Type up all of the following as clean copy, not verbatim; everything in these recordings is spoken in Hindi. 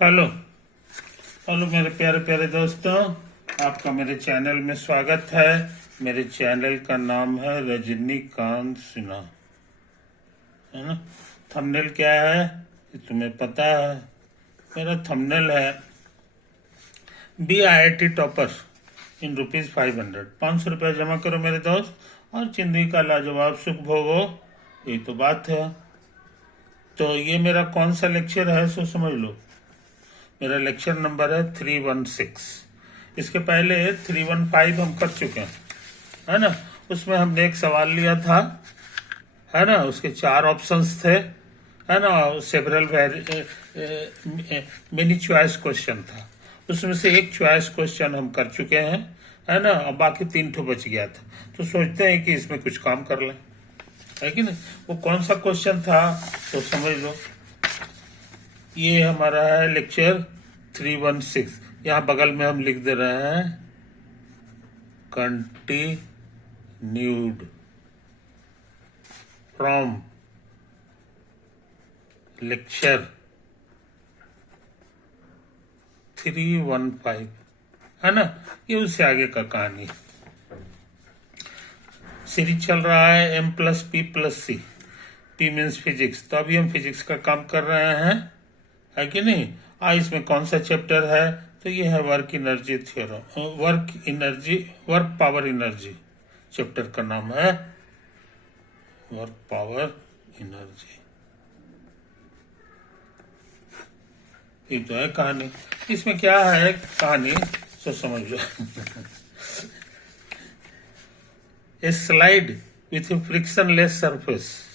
हेलो हेलो मेरे प्यारे प्यारे दोस्तों, आपका मेरे चैनल में स्वागत है। मेरे चैनल का नाम है रजनीकांत सिन्हा, है ना। थंबनेल क्या है ये तुम्हें पता है। मेरा थंबनेल है BIIT टॉपर इन ₹500। 500 रुपया जमा करो मेरे दोस्त और जिंदगी का लाजवाब सुख भोगो। यही तो बात है। तो ये मेरा कौन सा लेक्चर है सो समझ लो। मेरा लेक्चर नंबर है 316। इसके पहले 315 हम कर चुके हैं, है ना। उसमें हमने एक सवाल लिया था, है ना। उसके 4 ऑप्शंस थे, है ना। सेवरल मिनी चॉइस क्वेश्चन था। उसमें से एक चॉइस क्वेश्चन हम कर चुके हैं, है ना। अब बाकी 3 ठो बच गया था, तो सोचते हैं कि इसमें कुछ काम कर लें, है कि नहीं। वो कौन सा क्वेश्चन था तो समझ लो। ये हमारा है लेक्चर 316। यहाँ बगल में हम लिख दे रहे हैं कंटिन्यूड फ्रॉम लेक्चर 315, है ना। ये उससे आगे का कहानी। सीरीज चल रहा है M+P+C। P मीन्स फिजिक्स, तो अभी हम फिजिक्स का काम कर रहे हैं, है कि नहीं। इसमें कौन सा चैप्टर है तो ये है work energy theorem, work power energy. Chapter का नाम है वर्क पावर एनर्जी। ये तो है कहानी। इसमें क्या है कहानी तो समझ लो। ए स्लाइड विथ फ्रिक्शनलेस सरफेस,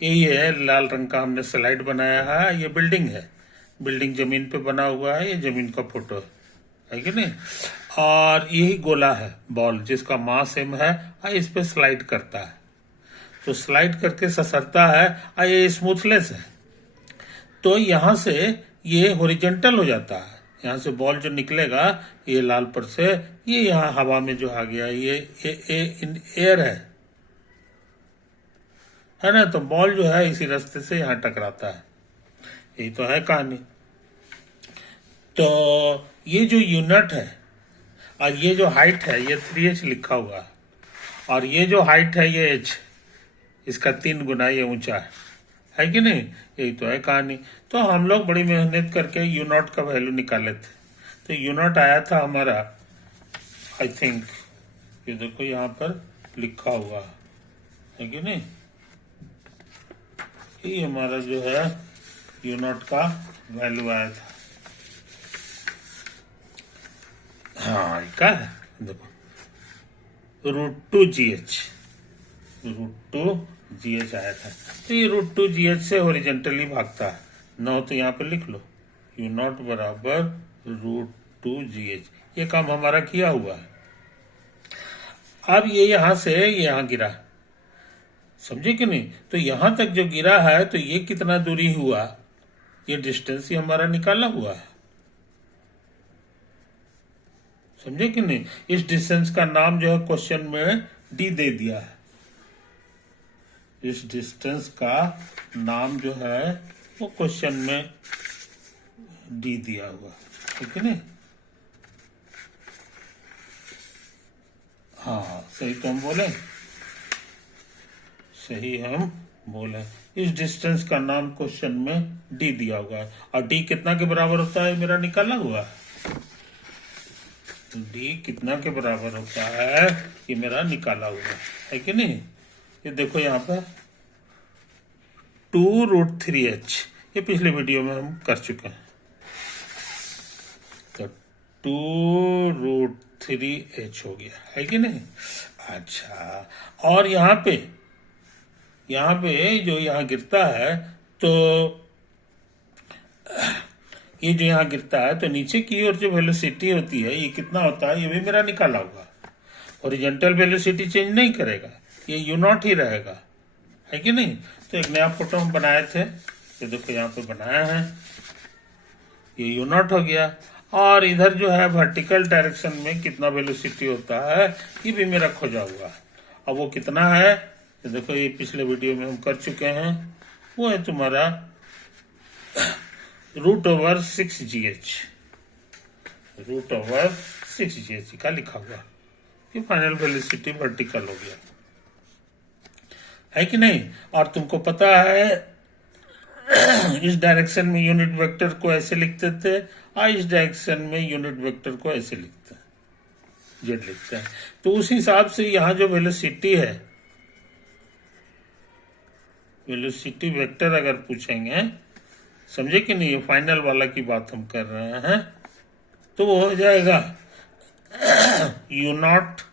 यही है। लाल रंग का हमने स्लाइड बनाया है। ये बिल्डिंग है, बिल्डिंग जमीन पे बना हुआ है। ये जमीन का फोटो है कि नहीं। और यही गोला है बॉल, जिसका मास m है। इस पे स्लाइड करता है, तो स्लाइड करके ससरता है। ये स्मूथलेस है, तो यहाँ से ये हॉरिजॉन्टल हो जाता है। यहाँ से बॉल जो निकलेगा ये लाल पर से, ये यहाँ हवा में जो आ गया ये एयर है ना। तो बॉल जो है इसी रास्ते से यहाँ टकराता है। यही तो है कहानी। तो ये जो यूनिट है और ये जो हाइट है ये 3h लिखा हुआ है, और ये जो हाइट है ये h, इसका 3 गुना ये ऊंचा है कि नहीं। यही तो है कहानी। तो हम लोग बड़ी मेहनत करके यूनॉट का वैल्यू निकाले थे। तो यूनॉट आया था हमारा, आई थिंक ये देखो यहाँ पर लिखा हुआ है कि नहीं। ये हमारा जो है यूनॉट का वैल्यू आया था। हाँ क्या है देखो, √2GH आया था। तो ये √2GH से हॉरिजॉन्टली भागता है। न तो यहाँ पे लिख लो U0 बराबर √2GH। ये काम हमारा किया हुआ है। अब ये यहां से यहां गिरा, समझे कि नहीं। तो यहां तक जो गिरा है तो ये कितना दूरी हुआ, ये डिस्टेंस ही हमारा निकाला हुआ है, समझे कि नहीं। इस डिस्टेंस का नाम जो है क्वेश्चन में D दे दिया है। इस डिस्टेंस का नाम जो है वो क्वेश्चन में D दिया हुआ है कि नहीं। हाँ सही तो हम बोले, सही हम बोले। इस डिस्टेंस का नाम क्वेश्चन में D दिया हुआ है, और D कितना के बराबर होता है मेरा निकाला हुआ है। D कितना के बराबर होता है ये मेरा निकाला हुआ है कि नहीं। ये देखो यहाँ पर 2√3h, ये पिछले वीडियो में हम कर चुके हैं। तो 2√3h हो गया है कि नहीं। अच्छा, और यहाँ पे जो यहाँ गिरता है, तो ये जो यहाँ गिरता है तो नीचे की ओर जो वेलोसिटी होती है ये कितना होता है, ये भी मेरा निकाला हुआ। हॉरिजॉन्टल वेलोसिटी चेंज नहीं करेगा, ये U0 ही रहेगा, है कि नहीं। तो एक नया फोटो हम बनाए थे, ये देखो यहाँ पे बनाया है, ये U0 हो गया। और इधर जो है वर्टिकल डायरेक्शन में कितना वेलोसिटी होता है ये भी मेरा खोजा हुआ है। अब वो कितना है ये देखो, ये पिछले वीडियो में हम कर चुके हैं। वो है तुम्हारा √/6GH, √/6GH का लिखा हुआ कि फाइनल वेलोसिटी वर्टिकल हो गया, है कि नहीं। और तुमको पता है इस डायरेक्शन में यूनिट वेक्टर को ऐसे लिखते थे और इस डायरेक्शन में यूनिट वेक्टर को ऐसे लिखते हैं, जेड लिखते हैं। तो उस हिसाब से यहाँ जो वेलोसिटी है, वेलोसिटी वेक्टर अगर पूछेंगे, समझे कि नहीं, ये फाइनल वाला की बात हम कर रहे हैं, तो वो हो जाएगा u0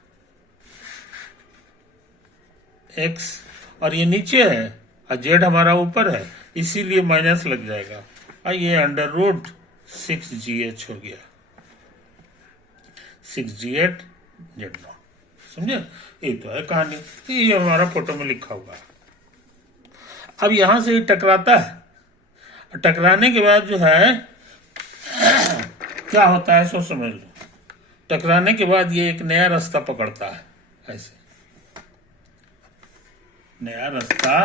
x, और ये नीचे है और जेड हमारा ऊपर है, इसीलिए माइनस लग जाएगा और ये √6GH हो गया, 6G8 Z0। समझे, ये तो है कहानी। तो ये हमारा फोटो में लिखा हुआ है। अब यहां से ये टकराता है, टकराने के बाद जो है क्या होता है सो समझ लो। टकराने के बाद ये एक नया रास्ता पकड़ता है, ऐसे नया रास्ता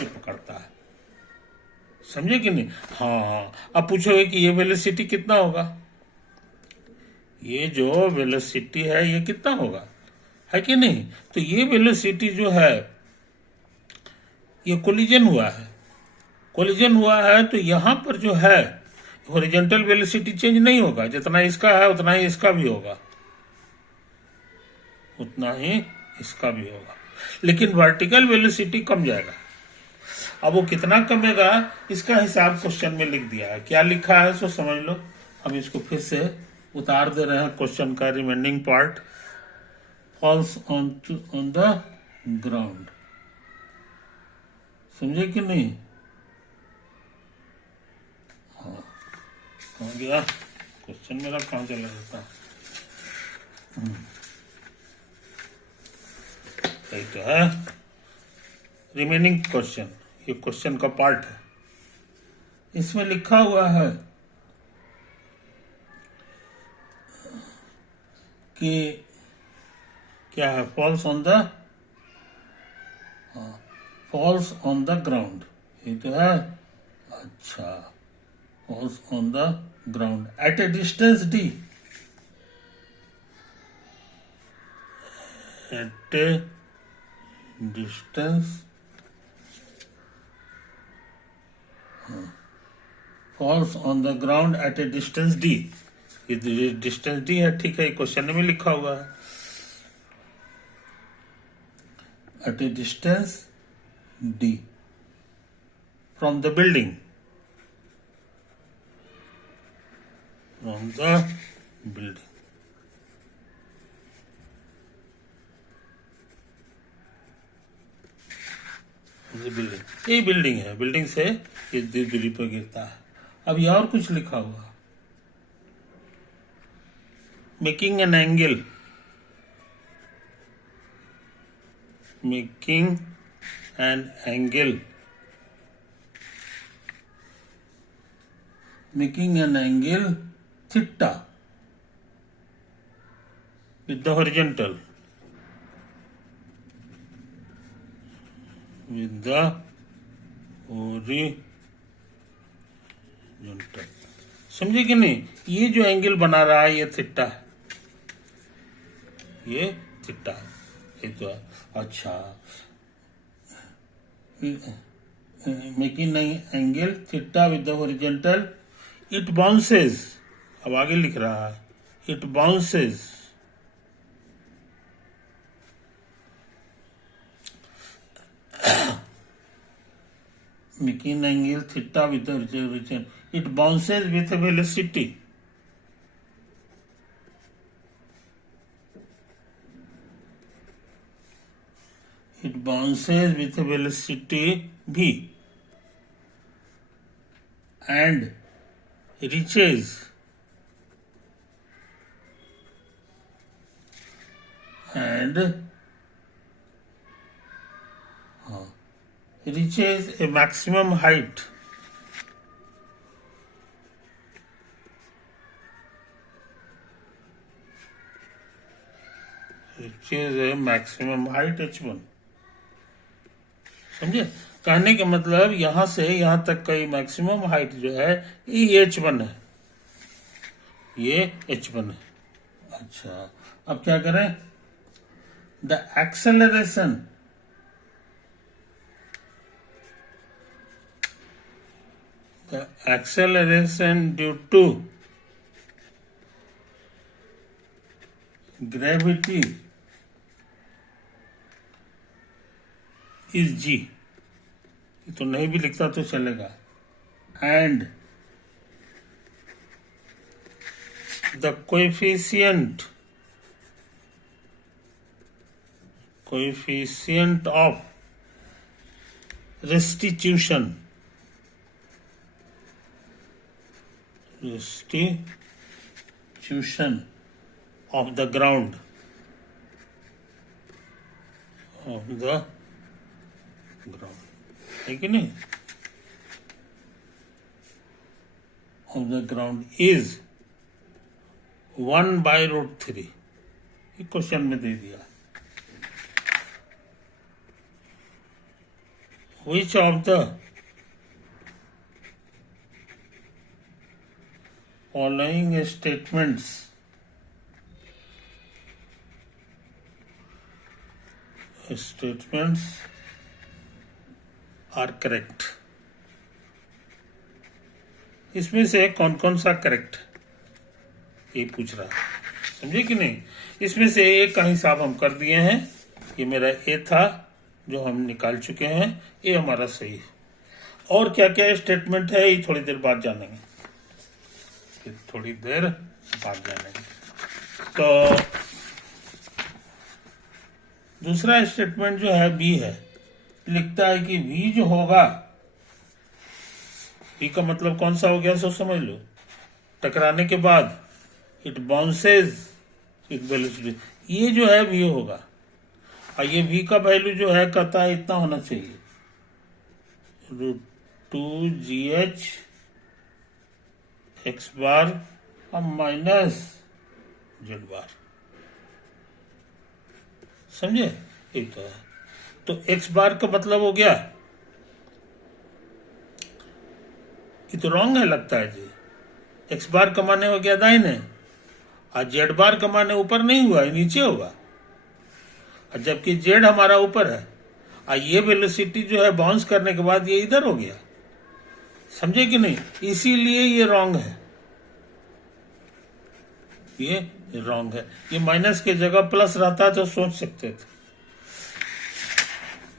ये पकड़ता है, समझे कि नहीं। हाँ, अब पूछोगे कि ये वेलोसिटी कितना होगा, ये जो वेलोसिटी है ये कितना होगा, है कि नहीं। तो ये वेलोसिटी जो है ये कोलिजन हुआ है, कोलिजन हुआ है, तो यहां पर जो है हॉरिजॉन्टल वेलोसिटी चेंज नहीं होगा, जितना इसका है उतना ही इसका भी होगा, उतना ही इसका भी होगा, लेकिन वर्टिकल वेलोसिटी कम जाएगा। अब वो कितना कमेगा इसका हिसाब क्वेश्चन में लिख दिया है, क्या लिखा है सो समझ लो। हम इसको फिर से उतार दे रहे हैं क्वेश्चन का remaining part. False on the ground, समझे कि नहीं। हाँ, कहाँ गया क्वेश्चन मेरा, कहाँ चला जाता। सही तो है, रिमेनिंग क्वेश्चन, ये क्वेश्चन का पार्ट है। इसमें लिखा हुआ है कि क्या है, फॉल्स ऑन द ग्राउंड, ये तो है। अच्छा, falls on the ground at a distance d, at a distance, falls on the ground at a distance d, ये डिस्टेंस d है, ठीक है, क्वेश्चन में लिखा हुआ है at a distance d from the building, from the building. ये बिल्डिंग है, बिल्डिंग से इस दूरी पर गिरता है। अब यह और कुछ लिखा हुआ, making an angle, making an angle, making an angle theta with the horizontal, with the horizontal, समझे कि नहीं। ये जो एंगल बना रहा है ये थीटा है, ये थीटा है, ये तो है। अच्छा, making angle theta with the horizontal, it bounces, अब आगे लिख रहा है, it bounces making angle theta with the horizontal, it bounces with a velocity, it bounces with a velocity v and reaches a maximum height, reaches a maximum height h1, समझे। कहने का मतलब यहां से यहां तक का मैक्सिमम हाइट जो है ये h1 है, ये h1 है। अच्छा, अब क्या करें? The acceleration due to gravity is g, ये तो नहीं भी लिखता तो चलेगा, and the coefficient of restitution of the ground है कि नहीं, of the ground is 1/√3, ये क्वेश्चन में दे दिया। Which of the following statements are correct? इसमें से कौन कौन सा करेक्ट, ये पूछ रहा है, समझे कि नहीं? इसमें से एक का हिसाब हम कर दिए हैं, ये मेरा ए था जो हम निकाल चुके हैं, ये हमारा सही है। और क्या क्या स्टेटमेंट है ये थोड़ी देर बाद जानेंगे, तो दूसरा स्टेटमेंट जो है बी है, लिखता है कि वी जो होगा, वी का मतलब कौन सा हो गया सो समझ लो, टकराने के बाद इट बाउंसेज विद वेलोसिटी, ये जो है वी होगा, और ये वी का वैल्यू जो है कहता है इतना होना चाहिए, √2gh x बार और माइनस z बार, समझे? एक तो x बार का मतलब हो गया, ये तो रॉन्ग है लगता है जी, x बार का माने हो गया दाहिने, और z बार का माने ऊपर नहीं हुआ, ये नीचे होगा, और जबकि z हमारा ऊपर है, और ये वेलोसिटी जो है बाउंस करने के बाद ये इधर हो गया, समझे कि नहीं? इसीलिए ये रॉन्ग है, ये रॉन्ग है। ये माइनस की जगह प्लस रहता तो सोच सकते थे।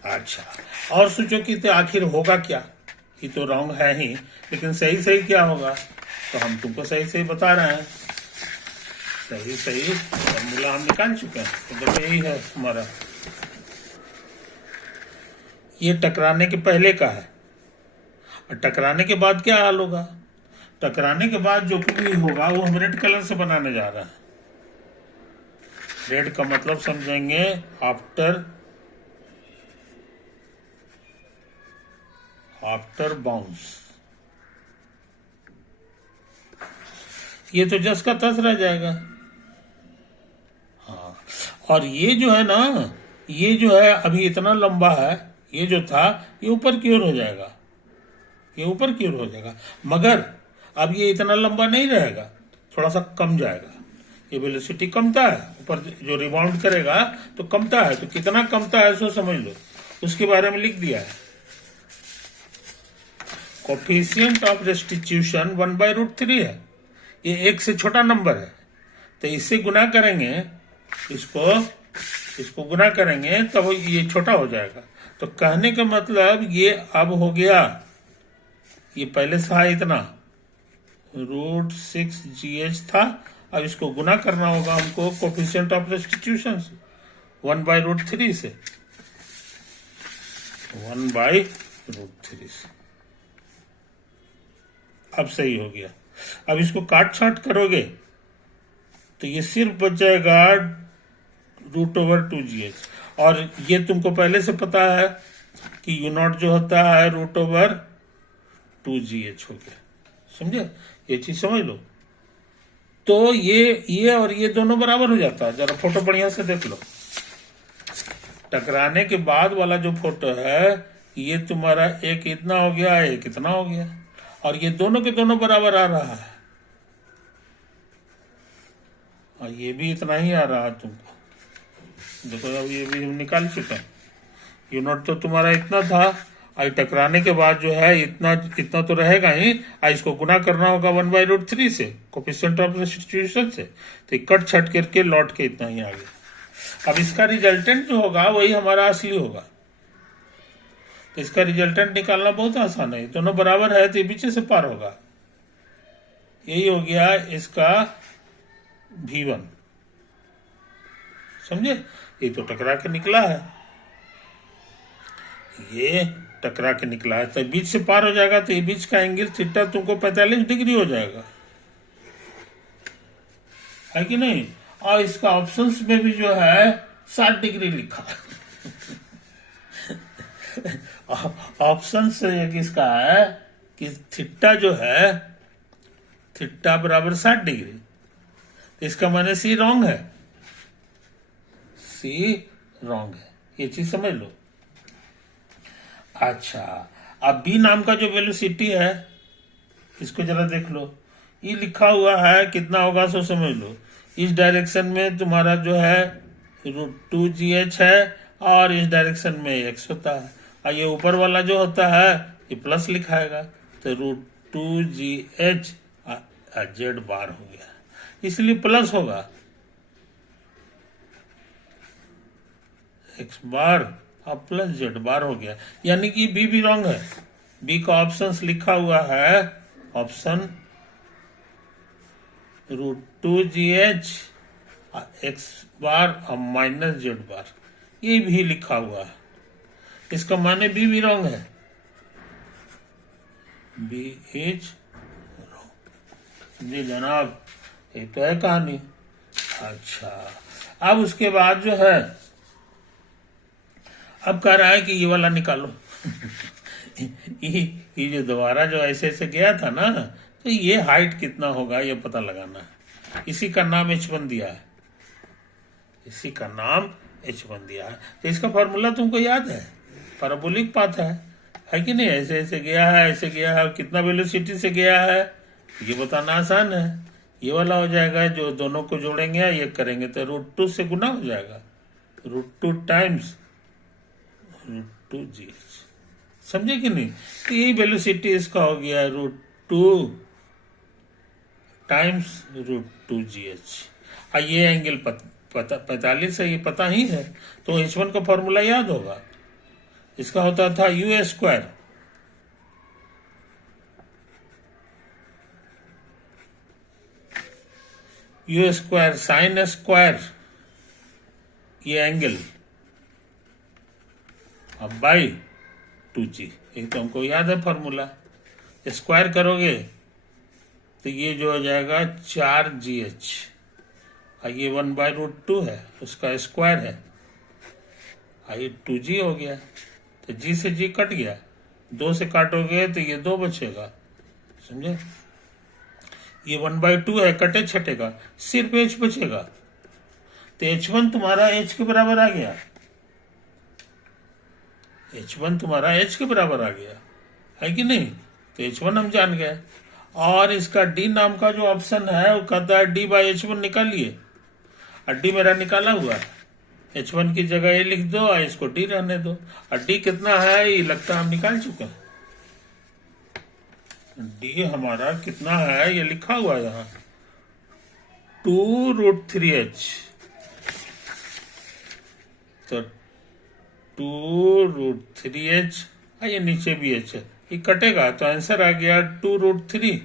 अच्छा, और सोचो कि तो आखिर होगा क्या, ये तो रॉन्ग है ही, लेकिन सही सही क्या होगा, तो हम तुमको सही सही बता रहे हैं, सही सही फॉर्मूला हम निकाल चुके हैं, तो देखो यही है हमारा, ये टकराने के पहले का है, और टकराने के बाद क्या हाल होगा, टकराने के बाद जो कुछ भी होगा वो हम रेड कलर से बनाने जा रहे हैं। रेड का मतलब समझेंगे आफ्टर बाउंस, ये तो जस का तस रह जाएगा। हाँ, और ये जो है ना, ये जो है अभी इतना लंबा है, ये जो था ये ऊपर की ओर हो जाएगा, ये ऊपर की ओर हो जाएगा, मगर अब ये इतना लंबा नहीं रहेगा, थोड़ा सा कम जाएगा, ये वेलोसिटी कमता है, ऊपर जो रिबाउंड करेगा तो कमता है, तो कितना कमता है सो समझ लो, उसके बारे में लिख दिया है। कोफिशिएंट ऑफ रेस्टिट्यूशन 1/√3 है, ये एक से छोटा नंबर है, तो इससे गुना करेंगे, इसको गुना करेंगे तब तो ये छोटा हो जाएगा। तो कहने का मतलब ये अब हो गया, ये पहले से था इतना √6gh था, अब इसको गुना करना होगा हमको कोफिशिएंट ऑफ रेस्टिट्यूशन से 1/√3 से, 1/√3 से, अब सही हो गया। अब इसको काट छाट करोगे तो ये सिर्फ बच जाएगा √2gh, और ये तुमको पहले से पता है कि u0 जो होता है √2gh हो गया, समझे? ये चीज समझ लो। तो ये और ये दोनों बराबर हो जाता है, जरा फोटो बढ़िया से देख लो, टकराने के बाद वाला जो फोटो है ये तुम्हारा एक इतना हो गया, एक इतना हो गया, और ये दोनों के दोनों बराबर आ रहा है, और ये भी इतना ही आ रहा है तुमको। देखो अब ये भी हम निकाल चुके हैं। यू नॉट तो तुम्हारा इतना था, और टकराने के बाद जो है इतना इतना तो रहेगा ही, और इसको गुना करना होगा 1/√3 से, कोफिशिएंट ऑफ सब्स्टिट्यूशन से, तो कट छट करके लौट के इतना ही आ गया। अब इसका रिजल्टेंट जो होगा वही हमारा असली होगा, तो इसका रिजल्टेंट निकालना बहुत आसान है। दोनों बराबर है तो ये पीछे से पार होगा। यही हो गया इसका V1, समझे। ये तो टकरा के निकला है, ये टकरा के निकला है, तो बीच से पार हो जाएगा, तो ये बीच का एंगल थीटा तुमको 45 डिग्री हो जाएगा, है कि नहीं। और इसका ऑप्शंस में भी जो है 60 डिग्री लिखा ऑप्शन से एक इसका है कि थीटा जो है, थीटा बराबर 60 डिग्री, तो इसका माने सी रॉन्ग है, सी रॉन्ग है, ये चीज समझ लो। अच्छा, अब बी नाम का जो वेलोसिटी है इसको जरा देख लो। ये लिखा हुआ है कितना होगा सो समझ लो। इस डायरेक्शन में तुम्हारा जो है √2gh है, और इस डायरेक्शन में x होता है, और ये ऊपर वाला जो होता है ये प्लस लिखाएगा, तो √2gh z बार हो गया, इसलिए प्लस होगा x बार और प्लस z बार हो गया, यानी कि बी भी रॉन्ग है। बी का ऑप्शंस लिखा हुआ है, ऑप्शन √2gh x बार और -z बार, ये भी लिखा हुआ है, इसका माने बी भी रॉन्ग है, बी इज रॉन्ग। जी जनाब, ये तो है कहानी। अच्छा, अब उसके बाद जो है, अब कह रहा है कि ये वाला निकालो ये जो दोबारा जो ऐसे ऐसे गया था ना, तो ये हाइट कितना होगा ये पता लगाना है। इसी का नाम H1 दिया है, इसी का नाम H1 दिया है। तो इसका फॉर्मूला तुमको याद है, पैराबोलिक पाथ है कि नहीं। ऐसे ऐसे गया है, ऐसे गया है, कितना वेलोसिटी से गया है ये बताना आसान है। ये वाला हो जाएगा, जो दोनों को जोड़ेंगे ये करेंगे तो √2 से गुना हो जाएगा, √2 टाइम्स √2gh, समझे कि नहीं। तो यही वेलोसिटी इसका हो गया √2 टाइम्स √2gh। ये एंगल 45 है, ये पता ही है, तो H1 का फॉर्मूला याद होगा। इसका होता था u², u² साइन स्क्वायर, ये एंगल, अब बाई 2g। एक तो हमको याद है फॉर्मूला, स्क्वायर करोगे तो ये जो हो जाएगा 4gh, और ये 1/√2 है, उसका स्क्वायर है, और ये 2g हो गया, तो g से g कट गया, 2 से काटोगे तो ये 2 बचेगा, समझे। ये 1/2 है, कटे छटेगा, सिर्फ h बचेगा, तो H1 तुम्हारा h के बराबर आ गया, H1 तुम्हारा h के बराबर आ गया, है कि नहीं। तो H1 हम जान गए, और इसका D नाम का जो ऑप्शन है वो कहता है D/H1 निकालिए, और D मेरा निकाला हुआ है, H1 की जगह ये लिख दो और इसको D रहने दो, और D कितना है ये लगता है हम निकाल चुके हैं। D हमारा कितना है ये लिखा हुआ है यहाँ, 2√3h, तो 2√3h, ये नीचे भी h है, ये कटेगा तो आंसर आ गया 2√3।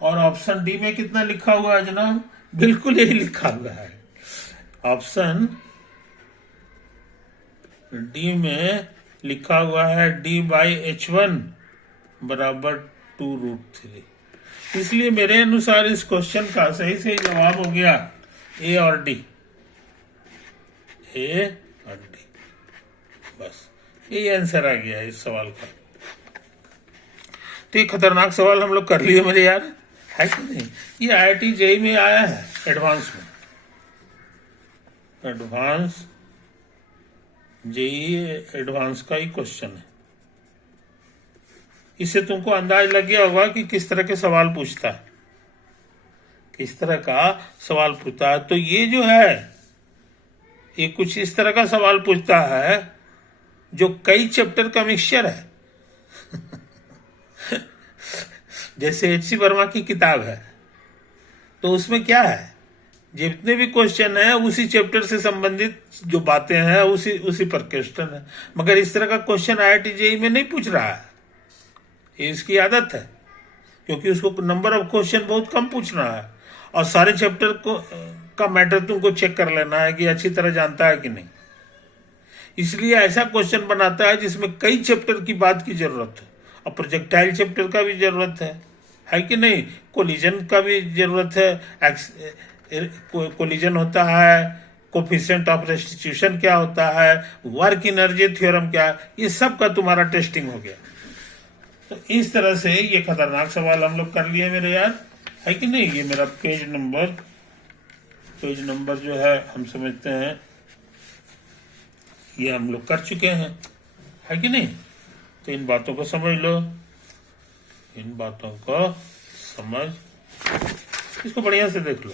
और ऑप्शन डी में कितना लिखा हुआ है जनाब, बिल्कुल यही लिखा हुआ है। ऑप्शन डी में लिखा हुआ है D/H1 बराबर 2√3। इसलिए मेरे अनुसार इस क्वेश्चन का सही से जवाब हो गया ए और डी, ए और डी, बस यही आंसर आ गया इस सवाल का। तो ये खतरनाक सवाल हम लोग कर लिए मेरे यार, है कि नहीं। ये IIT JEE में आया है एडवांस में, एडवांस जेई एडवांस का ही क्वेश्चन है। इससे तुमको अंदाज लग गया होगा कि किस तरह के सवाल पूछता है, किस तरह का सवाल पूछता है। तो ये जो है ये कुछ इस तरह का सवाल पूछता है जो कई चैप्टर का मिक्सचर है। जैसे H.C. वर्मा की किताब है, तो उसमें क्या है, जितने भी क्वेश्चन है उसी चैप्टर से संबंधित जो बातें हैं उसी उसी पर क्वेश्चन है। मगर इस तरह का क्वेश्चन IIT JEE में नहीं पूछ रहा है, ये इसकी आदत है, क्योंकि उसको नंबर ऑफ क्वेश्चन बहुत कम पूछना है और सारे चैप्टर को का मैटर तुमको चेक कर लेना है कि अच्छी तरह जानता है कि नहीं। इसलिए ऐसा क्वेश्चन बनाता है जिसमें कई चैप्टर की बात की जरूरत है, और प्रोजेक्टाइल चैप्टर का भी जरूरत है कि नहीं, कोलिजन का भी जरूरत है, कोलिजन होता है, कोफिशिएंट ऑफ रेस्टिट्यूशन क्या होता है, वर्क एनर्जी थ्योरम क्या, ये सब का तुम्हारा टेस्टिंग हो गया। तो इस तरह से ये खतरनाक सवाल हम लोग कर लिए मेरे यार, है कि नहीं। ये मेरा पेज नंबर जो है हम समझते हैं ये हम लोग कर चुके हैं, है कि नहीं। तो इन बातों को समझ लो, इन बातों को समझ, इसको बढ़िया से देख लो,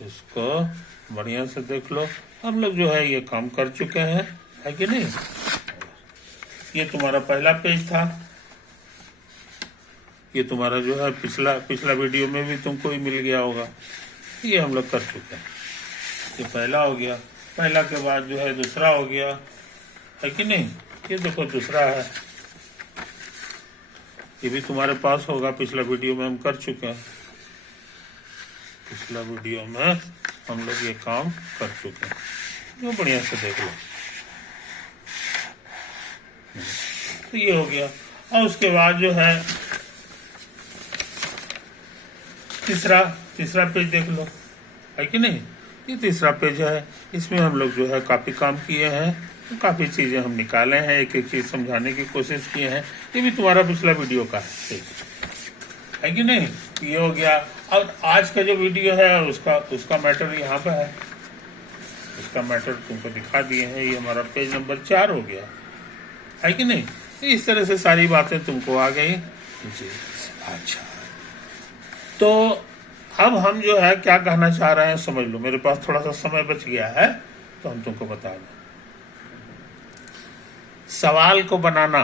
इसको बढ़िया से देख लो। हम लोग जो है ये काम कर चुके हैं, है कि नहीं। ये तुम्हारा पहला पेज था, ये तुम्हारा जो है पिछला वीडियो में भी तुमको ही मिल गया होगा। ये हम लोग कर चुके हैं, ये पहला हो गया, पहला के बाद जो है दूसरा हो गया, है कि नहीं। ये देखो दूसरा है, ये भी तुम्हारे पास होगा, पिछला वीडियो में हम कर चुके हैं, पिछला वीडियो में हम लोग ये काम कर चुके हैं, ये बढ़िया से देख लो। तो ये हो गया, और उसके बाद जो है तीसरा पेज देख लो, है कि नहीं। ये तीसरा पेज है, इसमें हम लोग जो है काफी काम किए हैं, तो काफी चीजें हम निकाले हैं, एक एक चीज समझाने की कोशिश किए हैं। ये भी तुम्हारा पिछला वीडियो का है कि नहीं। ये हो गया। और आज का जो वीडियो है उसका मैटर यहाँ पे है, उसका मैटर तुमको दिखा दिए हैं। ये हमारा पेज नंबर 4 हो गया, है कि नहीं। इस तरह से सारी बातें तुमको आ गई जी। अच्छा, तो अब हम जो है क्या कहना चाह रहे हैं समझ लो। मेरे पास थोड़ा सा समय बच गया है तो हम तुमको बता दें। सवाल को बनाना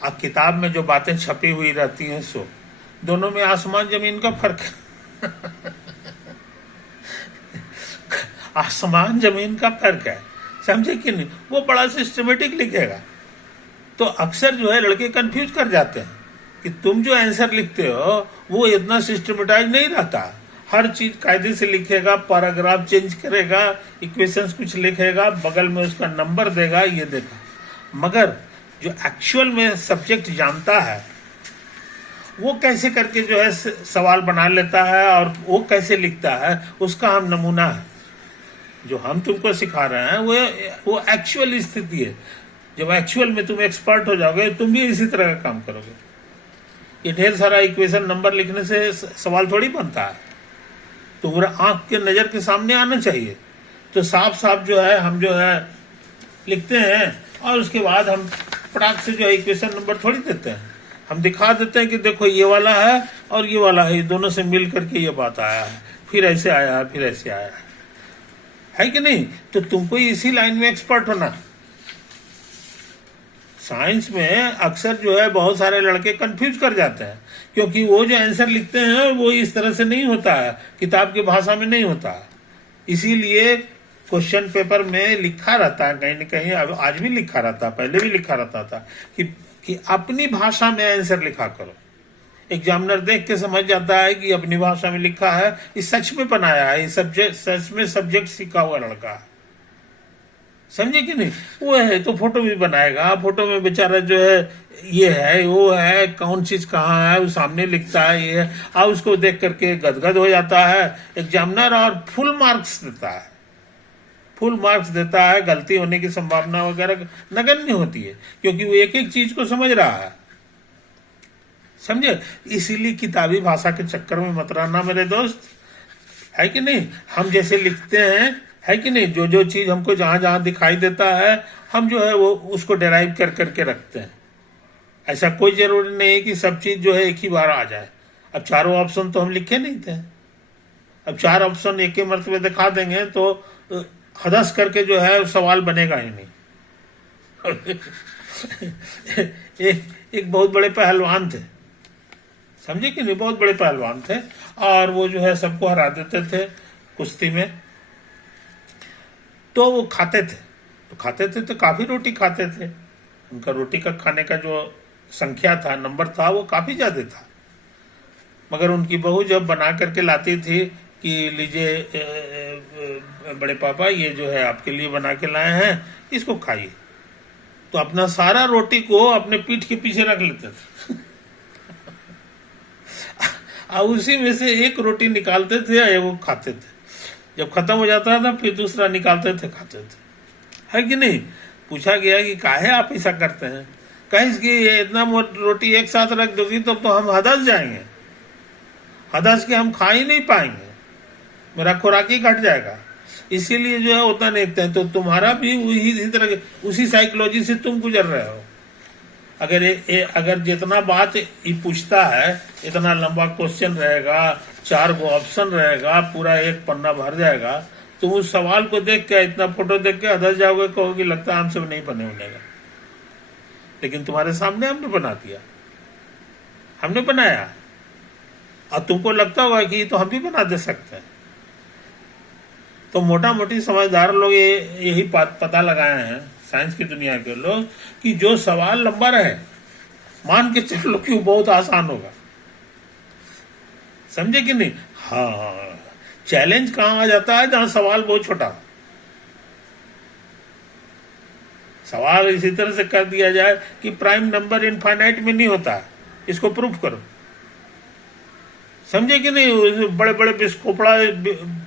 और किताब में जो बातें छपी हुई रहती हैं सो दोनों में आसमान जमीन का फर्क है। आसमान जमीन का फर्क है, समझे कि नहीं। वो बड़ा सिस्टमेटिक लिखेगा, तो अक्सर जो है लड़के कंफ्यूज कर जाते हैं कि तुम जो आंसर लिखते हो वो इतना सिस्टमेटाइज नहीं रहता। हर चीज कायदे से लिखेगा, पैराग्राफ चेंज करेगा, इक्वेशंस कुछ लिखेगा, बगल में उसका नंबर देगा, ये देगा। मगर जो एक्चुअल में सब्जेक्ट जानता है वो कैसे करके जो है सवाल बना लेता है और वो कैसे लिखता है, उसका हम नमूना है। जो हम तुमको सिखा रहे हैं वो एक्चुअल स्थिति है। जब एक्चुअल में तुम एक्सपर्ट हो जाओगे तुम भी इसी तरह का काम करोगे। ये ढेर सारा इक्वेशन नंबर लिखने से सवाल थोड़ी बनता है, तुम्हारा आंख के नजर के सामने आना चाहिए। तो साफ साफ जो है हम जो है लिखते हैं और उसके बाद हम फटाक से जो है इक्वेशन नंबर थोड़ी देते हैं, हम दिखा देते हैं कि देखो ये वाला है और ये वाला है, ये दोनों से मिल करके ये बात आया है, फिर ऐसे आया है, फिर ऐसे आया है कि नहीं। तो तुमको इसी लाइन में एक्सपर्ट होना। साइंस में अक्सर जो है बहुत सारे लड़के कंफ्यूज कर जाते हैं, क्योंकि वो जो आंसर लिखते हैं वो इस तरह से नहीं होता है, किताब की भाषा में नहीं होता है। इसीलिए क्वेश्चन पेपर में लिखा रहता है कहीं न कहीं, आज भी लिखा रहता है, पहले भी लिखा रहता था कि अपनी भाषा में आंसर लिखा करो। एग्जामिनर देख के समझ जाता है कि अपनी भाषा में लिखा है, ये सच में बनाया है, ये सब्जेक्ट सच में सब्जेक्ट सीखा हुआ लड़का है, समझे कि नहीं। वो है तो फोटो भी बनाएगा, फोटो में बेचारा जो है ये है वो है, कौन चीज कहाँ है वो सामने लिखता है, ये है। और उसको देख करके गदगद हो जाता है एग्जामिनर और फुल मार्क्स देता है, फुल मार्क्स देता है। गलती होने की संभावना वगैरह नगण्य होती है, क्योंकि वो एक एक चीज को समझ रहा है, समझे। इसीलिए किताबी भाषा के चक्कर में मत रहना मेरे दोस्त। है कि नहीं। हम जैसे लिखते हैं, है कि नहीं, जो जो चीज हमको जहां जहां दिखाई देता है हम जो है वो उसको डेराइव कर करके रखते हैं। ऐसा कोई जरूरी नहीं है कि सब चीज जो है एक ही बार आ जाए। अब चारों ऑप्शन तो हम लिखे नहीं थे, अब चार ऑप्शन एक ही मर्तबे दिखा देंगे तो हदस करके जो है सवाल बनेगा ही नहीं। एक बहुत बड़े पहलवान थे, समझे कि नहीं, बहुत बड़े पहलवान थे, और वो जो है सबको हरा देते थे कुश्ती में। तो वो खाते थे, तो काफी रोटी खाते थे। उनका रोटी का खाने का जो संख्या था, नंबर था, वो काफी ज्यादा था। मगर उनकी बहू जब बना करके लाती थी कि लीजिए बड़े पापा, ये जो है आपके लिए बना के लाए हैं, इसको खाइए, तो अपना सारा रोटी को अपने पीठ के पीछे रख लेते थे। और उसी में से एक रोटी निकालते थे या वो खाते थे। जब खत्म हो जाता था फिर दूसरा निकालते थे, खाते थे, है कि नहीं। पूछा गया कि काहे आप ऐसा करते हैं। कहीं कि ये इतना रोटी एक साथ रख दोगी तो हम हदस जाएंगे, हदस के हम खा ही नहीं पाएंगे, मेरा खुराक ही घट जाएगा। इसीलिए जो है उतना नहीं देखते हैं। तो तुम्हारा भी इसी तरह उसी साइकोलॉजी से तुम गुजर रहे हो। अगर जितना बात ये पूछता है, इतना लंबा क्वेश्चन रहेगा, 4 गो ऑप्शन रहेगा, पूरा एक पन्ना भर जाएगा, तुम उस सवाल को देख के, इतना फोटो देख के हदस जाओगे, कहोगे लगता है हमसे नहीं बने बनेगा। लेकिन तुम्हारे सामने हमने बना दिया, हमने बनाया, और तुमको लगता होगा कि तो हम भी बना दे सकते हैं। तो मोटा मोटी समझदार लोग यही पता लगाए हैं, साइंस की दुनिया के लोग, कि जो सवाल लंबा रहे, मान के चलो कि वो बहुत आसान होगा, समझे कि नहीं। हाँ, चैलेंज कहां आ जाता है, जहां सवाल बहुत छोटा, सवाल इसी तरह से कर दिया जाए कि प्राइम नंबर इनफाइनाइट में नहीं होता, इसको प्रूफ करो, समझे कि नहीं। बड़े बड़े बिस्कोपड़ा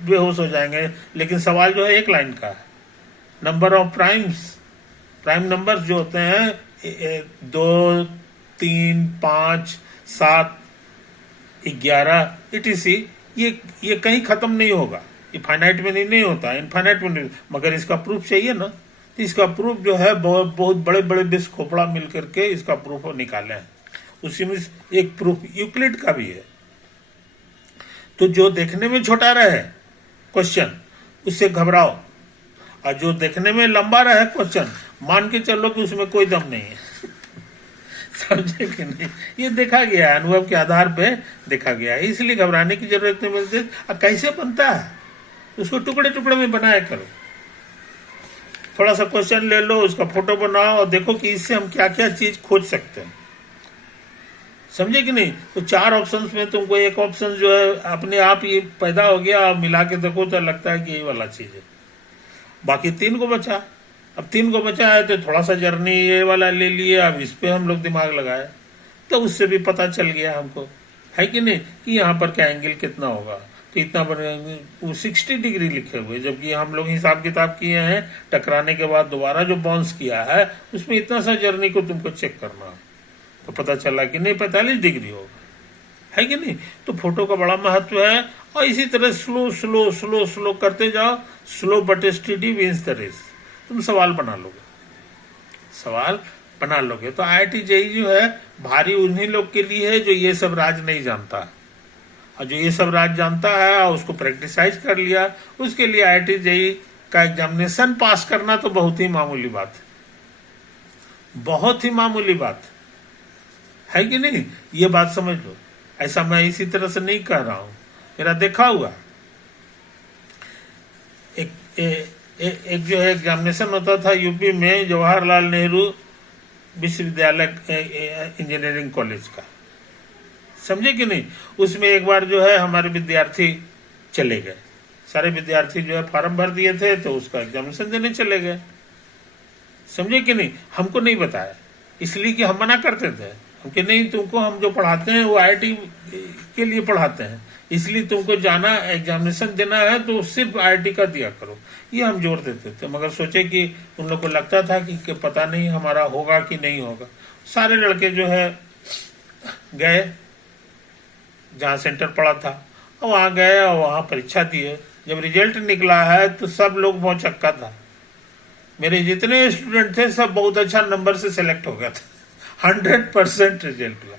बेहोश हो जाएंगे। लेकिन सवाल जो है एक लाइन का है, नंबर ऑफ प्राइम नंबर्स जो होते हैं 2, 3, 5, 7, 11 etc, ये कहीं खत्म नहीं होगा, ये फाइनाइट में नहीं होता, इनफाइनाइट में नहीं। मगर इसका प्रूफ चाहिए ना, तो इसका प्रूफ जो है बहुत बड़े बड़े बिस्कोपड़ा मिल करके इसका प्रूफ निकाले हैं। उसी में एक प्रूफ यूक्लिड का भी है। तो जो देखने में छोटा रहे क्वेश्चन, उससे घबराओ, और जो देखने में लंबा रहे क्वेश्चन, मान के चलो कि उसमें कोई दम नहीं है। समझे कि नहीं। ये देखा गया है, अनुभव के आधार पे देखा गया है, इसलिए घबराने की जरूरत नहीं मिलती। कैसे बनता है, उसको टुकड़े टुकड़े में बनाया करो। थोड़ा सा क्वेश्चन ले लो, उसका फोटो बनाओ और देखो कि इससे हम क्या क्या चीज खोज सकते हैं, समझे कि नहीं। तो 4 ऑप्शंस में तुमको एक ऑप्शन जो है अपने आप ये पैदा हो गया, मिला के देखो तो लगता है कि यही वाला चीज है। बाकी 3 को बचा, अब 3 को बचा है तो थोड़ा सा जर्नी ये वाला ले लिए, अब इस पे हम लोग दिमाग लगाए, तो उससे भी पता चल गया हमको, है कि नहीं, कि यहाँ पर क्या एंगल कितना होगा, तो इतना बने, वो 60 डिग्री लिखे हुए, जबकि हम लोग हिसाब किताब किए हैं, टकराने के बाद दोबारा जो बाउंस किया है उसमें इतना सा जर्नी को तुमको चेक करना है, तो पता चला कि नहीं 45 डिग्री होगा, है कि नहीं। तो फोटो का बड़ा महत्व है। और इसी तरह स्लो स्लो स्लो स्लो करते जाओ, slow but steady wins the race. तुम सवाल बना लोगे, सवाल बना लोगे। तो IIT JEE जो है भारी उन्हीं लोग के लिए है जो ये सब राज नहीं जानता, और जो ये सब राज जानता है और उसको प्रैक्टिसाइज कर लिया, उसके लिए IIT JEE का एग्जामिनेशन पास करना तो बहुत ही मामूली बात है, बहुत ही मामूली बात है कि नहीं। ये बात समझ लो। ऐसा मैं इसी तरह से नहीं कह रहा हूं, मेरा देखा हुआ एक जो है एग्जामिनेशन होता था यूपी में, जवाहरलाल नेहरू विश्वविद्यालय इंजीनियरिंग कॉलेज का, समझे कि नहीं। उसमें एक बार जो है हमारे विद्यार्थी चले गए, सारे विद्यार्थी जो है फॉर्म भर दिए थे तो उसका एग्जामिनेशन देने चले गए, समझे कि नहीं। हमको नहीं बताया, इसलिए कि हम मना करते थे कि नहीं, तुमको हम जो पढ़ाते हैं वो IIT के लिए पढ़ाते हैं, इसलिए तुमको जाना एग्जामिनेशन देना है तो सिर्फ IIT का दिया करो, ये हम जोर देते थे। मगर सोचे कि उन लोग को लगता था कि पता नहीं हमारा होगा कि नहीं होगा। सारे लड़के जो है गए जहाँ सेंटर पड़ा था, और वहाँ गए और वहाँ परीक्षा दिए। जब रिजल्ट निकला है तो सब लोग बहुत चक्का था, मेरे जितने स्टूडेंट थे सब बहुत अच्छा नंबर से सेलेक्ट हो गया था। 100% रिजल्ट हुआ।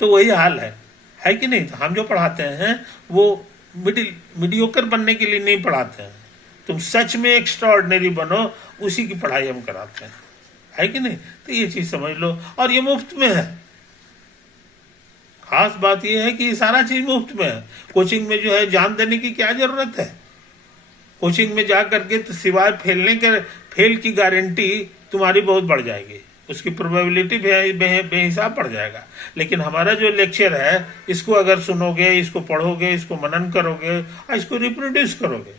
तो वही हाल है कि नहीं? तो हम जो पढ़ाते हैं वो मीडियोकर बनने के लिए नहीं पढ़ाते हैं, तुम सच में एक्स्ट्रा ऑर्डिनरी बनो, उसी की पढ़ाई हम कराते हैं, है कि नहीं? तो ये चीज समझ लो, और ये मुफ्त में है। खास बात यह है कि ये सारा चीज मुफ्त में है। कोचिंग में जो है जान देने की क्या जरूरत है? कोचिंग में जा करके तो सिवाय फेल की गारंटी तुम्हारी बहुत बढ़ जाएगी, उसकी प्रोबेबिलिटी बेहिसाब बढ़ जाएगा। लेकिन हमारा जो लेक्चर है, इसको अगर सुनोगे, इसको पढ़ोगे, इसको मनन करोगे और इसको रिप्रोड्यूस करोगे,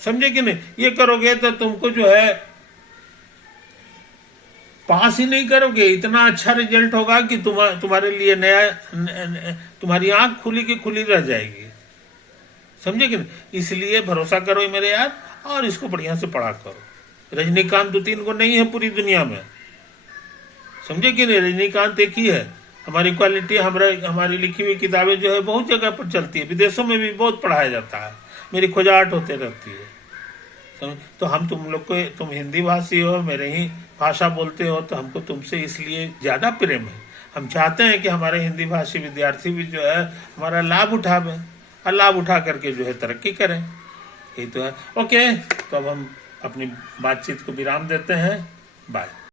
समझे कि नहीं? ये करोगे तो तुमको जो है पास ही नहीं करोगे, इतना अच्छा रिजल्ट होगा कि तुम्हारे लिए तुम्हारी आंख खुली की खुली रह जाएगी, समझे कि नहीं? इसलिए भरोसा करो मेरे यार, और इसको बढ़िया से पढ़ा करो। रजनीकांत 2-3 को नहीं है पूरी दुनिया में, समझे कि नहीं? रजनीकांत एक ही है। हमारी क्वालिटी, हमारी लिखी हुई किताबें जो है बहुत जगह पर चलती है, विदेशों में भी बहुत पढ़ाया जाता है, मेरी खोजाहट होते रहती है, समझ? तो हम तुम लोग को, तुम हिंदी भाषी हो, मेरे ही भाषा बोलते हो, तो हमको तुमसे इसलिए ज़्यादा प्रेम है। हम चाहते हैं कि हमारे हिंदी भाषी विद्यार्थी भी जो है हमारा लाभ उठावें, और लाभ उठा करके जो है तरक्की करें, यही तो है। ओके, तो अब हम अपनी बातचीत को विराम देते हैं। बाय।